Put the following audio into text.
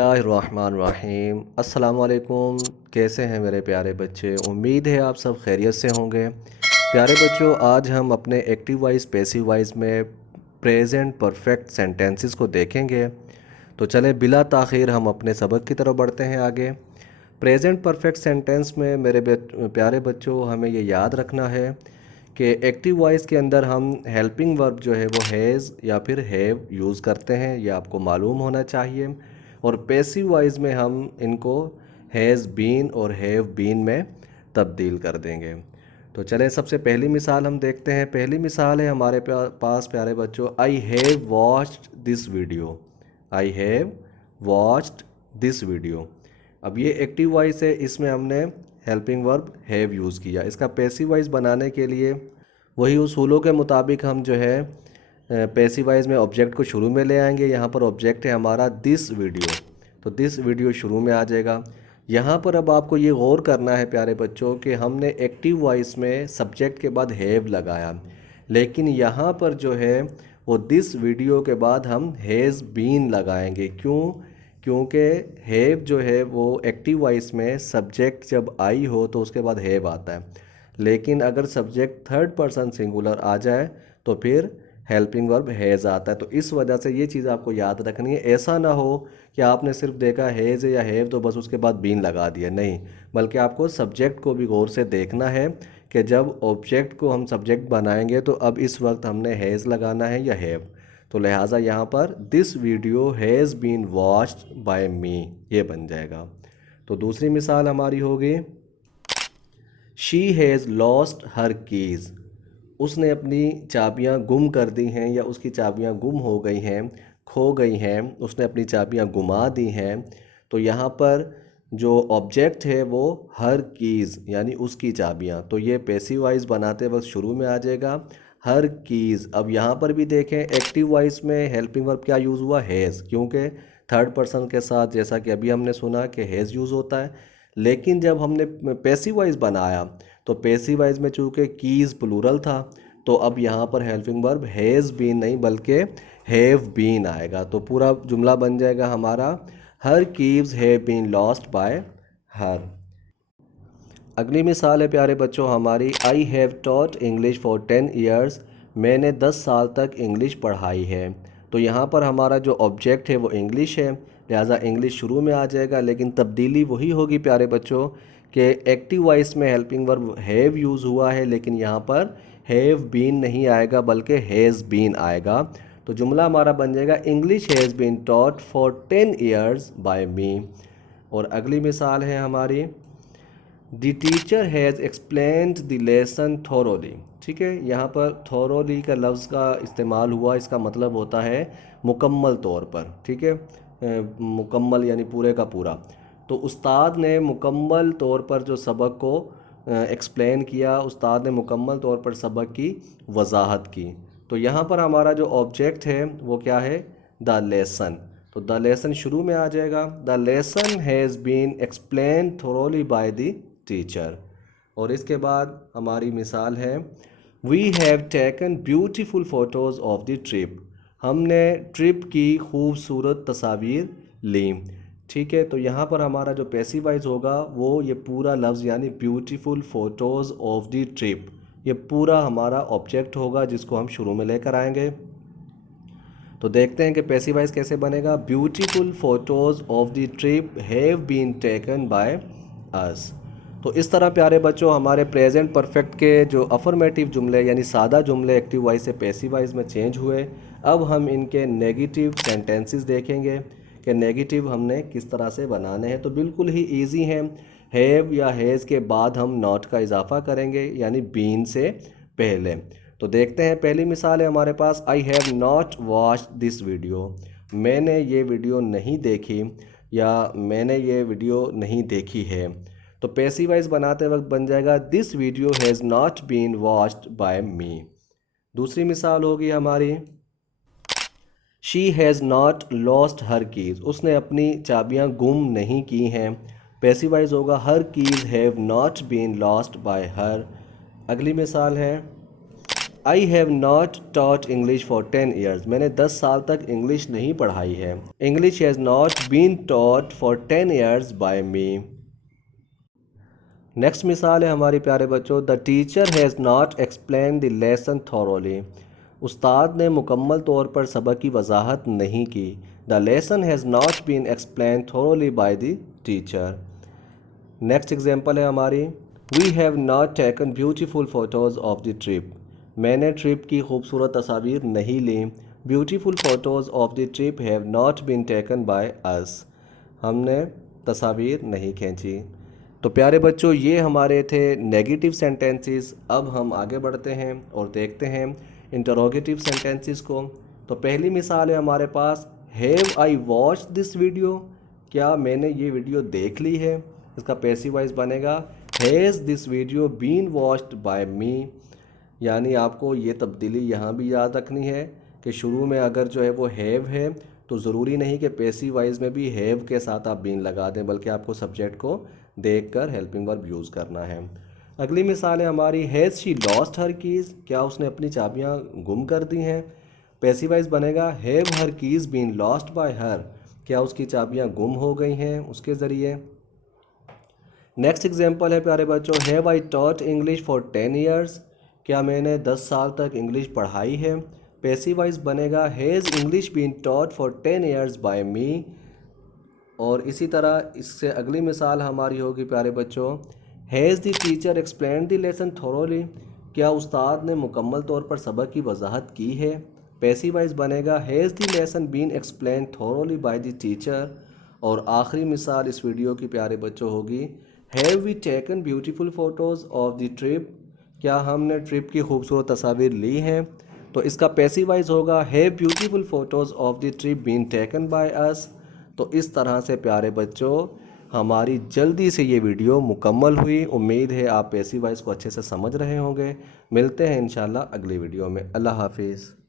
बिस्मिल्लाहिर्रहमानिर्रहीम। अस्सलामुअलैकुम। कैसे हैं मेरे प्यारे बच्चे? उम्मीद है आप सब खैरियत से होंगे। प्यारे बच्चों, आज हम अपने एक्टिव वॉइस पैसिव वॉइस में प्रेजेंट परफेक्ट सेंटेंसेस को देखेंगे। तो चलें बिला ताख़ीर हम अपने सबक की तरफ बढ़ते हैं आगे। प्रेजेंट परफेक्ट सेंटेंस में मेरे प्यारे बच्चों, हमें ये याद रखना है कि एक्टिव वॉइस के अंदर हम हेल्पिंग वर्ब जो है वो हैज़ या फिर हैव यूज़ करते हैं, यह आपको मालूम होना चाहिए। और पैसिव वॉइस में हम इनको हैज़ बीन और हैव बीन में तब्दील कर देंगे। तो चलें सबसे पहली मिसाल हम देखते हैं। पहली मिसाल है हमारे पास प्यारे बच्चों, I have watched this video. I have watched this video. अब ये एक्टिव वॉइस है, इसमें हमने हेल्पिंग वर्ब हैव यूज़ किया। इसका पैसिव वॉइस बनाने के लिए वही उसूलों के मुताबिक हम जो है पैसिव वॉइस में ऑब्जेक्ट को शुरू में ले आएंगे। यहाँ पर ऑब्जेक्ट है हमारा दिस वीडियो, तो दिस वीडियो शुरू में आ जाएगा। यहाँ पर अब आपको ये गौर करना है प्यारे बच्चों कि हमने एक्टिव वॉइस में सब्जेक्ट के बाद हैव लगाया, लेकिन यहाँ पर जो है वो दिस वीडियो के बाद हम हैज़ बीन लगाएंगे। क्यों? क्योंकि हैव जो है वो एक्टिव वॉइस में सब्जेक्ट जब आई हो तो उसके बाद हैव आता है, लेकिन अगर सब्जेक्ट थर्ड पर्सन सिंगुलर आ जाए तो फिर हेल्पिंग वर्ब हैज़ आता है। तो इस वजह से ये चीज़ आपको याद रखनी है। ऐसा ना हो कि आपने सिर्फ देखा हैज़ या हैव तो बस उसके बाद बीन लगा दिया, नहीं, बल्कि आपको सब्जेक्ट को भी गौर से देखना है कि जब ऑब्जेक्ट को हम सब्जेक्ट बनाएंगे तो अब इस वक्त हमने हैज़ लगाना है या हैव। तो लिहाजा यहाँ पर this video has been watched by me, ये बन जाएगा। तो दूसरी मिसाल हमारी होगी, she has lost her keys. उसने अपनी चाबियां गुम कर दी हैं या उसकी चाबियां गुम हो गई हैं, खो गई हैं, उसने अपनी चाबियां गुमा दी हैं। तो यहाँ पर जो ऑब्जेक्ट है वो हर कीज़ यानी उसकी चाबियां, तो ये पैसिव वॉइस बनाते वक्त शुरू में आ जाएगा हर कीज़। अब यहाँ पर भी देखें एक्टिव वॉइस में हेल्पिंग वर्ब क्या यूज़ हुआ, हैज़, क्योंकि थर्ड पर्सन के साथ जैसा कि अभी हमने सुना कि हैज़ यूज़ होता है। लेकिन जब हमने पैसिव वॉइस बनाया तो पैसिव वॉइस में चूँकि कीज़ प्लूरल था, तो अब यहाँ पर हेल्पिंग वर्ब हैज़ बीन नहीं बल्कि हैव बीन आएगा। तो पूरा जुमला बन जाएगा हमारा, her keys have been lost by her. अगली मिसाल है प्यारे बच्चों हमारी, I have taught English for 10 years. मैंने 10 साल तक इंग्लिश पढ़ाई है। तो यहाँ पर हमारा जो ऑब्जेक्ट है वो इंग्लिश है, लिहाजा इंग्लिश शुरू में आ जाएगा, लेकिन तब्दीली वही होगी प्यारे बच्चों कि एक्टिव वॉइस में हेल्पिंग वर्ब हैव यूज़ हुआ है, लेकिन यहाँ पर हैव बीन नहीं आएगा बल्कि हैज़ बीन आएगा। तो जुमला हमारा बन जाएगा, English has been taught for 10 years by me. और अगली मिसाल है हमारी, the teacher has explained the lesson thoroughly. ठीक है, यहाँ पर थोरोली का लफ्ज़ का इस्तेमाल हुआ, इसका मतलब होता है मुकम्मल तौर पर। ठीक है, मुकम्मल यानी पूरे का पूरा। तो उस्ताद ने मुकम्मल तौर पर जो सबक को एक्सप्लेन किया, उस्ताद ने मुकम्मल तौर पर सबक की वजाहत की। तो यहाँ पर हमारा जो ऑब्जेक्ट है वो क्या है, द लेसन। तो द लेसन शुरू में आ जाएगा, the lesson has been explain thoroughly by the teacher. और इसके बाद हमारी मिसाल है, we have taken beautiful photos of the trip. हमने ट्रिप की खूबसूरत तस्वीर ली। ठीक है, तो यहाँ पर हमारा जो पैसिव वॉइस होगा वो ये पूरा लफ्ज़ यानी beautiful photos of the trip, ये पूरा हमारा ऑब्जेक्ट होगा जिसको हम शुरू में लेकर आएंगे। तो देखते हैं कि पैसिव वॉइस कैसे बनेगा, beautiful photos of the trip have been taken by us. तो इस तरह प्यारे बच्चों हमारे प्रेजेंट परफेक्ट के जो अफर्मेटिव जुमले यानी सादा जुमले एक्टिव वॉइस से पैसिव वॉइस में चेंज हुए। अब हम इनके नेगेटिव सेंटेंसेस देखेंगे कि नेगेटिव हमने किस तरह से बनाने हैं। तो बिल्कुल ही इजी हैं, हैव या हैज़ के बाद हम नॉट का इजाफा करेंगे यानी बीन से पहले। तो देखते हैं, पहली मिसाल है हमारे पास, I have not watch this video. मैंने ये वीडियो नहीं देखी या मैंने ये वीडियो नहीं देखी है। तो पैसिव वॉइस बनाते वक्त बन जाएगा, this video has not been watched by me. दूसरी मिसाल होगी हमारी, she has not lost her keys. उसने अपनी चाबियां गुम नहीं की हैं। पैसिव वॉइस होगा, her keys have not been lost by her. अगली मिसाल है, I have not taught English for 10 years. मैंने 10 साल तक इंग्लिश नहीं पढ़ाई है। English has not been taught for 10 years by me. Next मिसाल है हमारी प्यारे बच्चों, the teacher has not explain the lesson thoroughly. उस्ताद ने मुकम्मल तौर पर सबक की वजाहत नहीं की। The lesson has not been explain thoroughly by the teacher. Next example है हमारी, we have not taken beautiful photos of the trip. मैंने ट्रिप की खूबसूरत तस्वीर नहीं ली। Beautiful photos of the trip have not been taken by us. हमने तस्वीर नहीं खींची। तो प्यारे बच्चों, ये हमारे थे नेगेटिव सेंटेंसेस। अब हम आगे बढ़ते हैं और देखते हैं इंटरोगेटिव सेंटेंसेस को। तो पहली मिसाल है हमारे पास, have I watch this video. क्या मैंने ये वीडियो देख ली है। इसका पैसिव वॉइस बनेगा, has this video been watched by me. यानी आपको ये तब्दीली यहाँ भी याद रखनी है कि शुरू में अगर जो है वो हैव है तो ज़रूरी नहीं कि पैसिव वॉइस में भी हैव के साथ आप बीन लगा दें, बल्कि आपको सब्जेक्ट को देखकर हेल्पिंग वर्ब यूज़ करना है। अगली मिसाल है हमारी, has she lost her keys. क्या उसने अपनी चाबियाँ गुम कर दी हैं। पैसिव वॉइस बनेगा, have her keys been lost by her. क्या उसकी चाबियाँ गुम हो गई हैं उसके ज़रिए। नेक्स्ट एग्जांपल है प्यारे बच्चों, have I taught English for 10 years. क्या मैंने 10 साल तक इंग्लिश पढ़ाई है। पैसिव वॉइस बनेगा, has English been taught for 10 years by me. और इसी तरह इससे अगली मिसाल हमारी होगी प्यारे बच्चों, has the teacher explain the lesson thoroughly. क्या उस्ताद ने मुकम्मल तौर पर सबक की वजाहत की है। पैसिव वॉइस बनेगा, has the lesson been explain thoroughly by the teacher. और आखिरी मिसाल इस वीडियो की प्यारे बच्चों होगी, have we taken beautiful photos of the trip. क्या हमने ट्रिप की खूबसूरत तस्वीर ली हैं। तो इसका पैसिव वॉइस होगा, have beautiful photos of the trip been taken by us. तो इस तरह से प्यारे बच्चों हमारी जल्दी से ये वीडियो मुकम्मल हुई। उम्मीद है आप पैसिव वॉइस को अच्छे से समझ रहे होंगे। मिलते हैं इंशाल्लाह अगली वीडियो में। अल्लाह हाफिज़।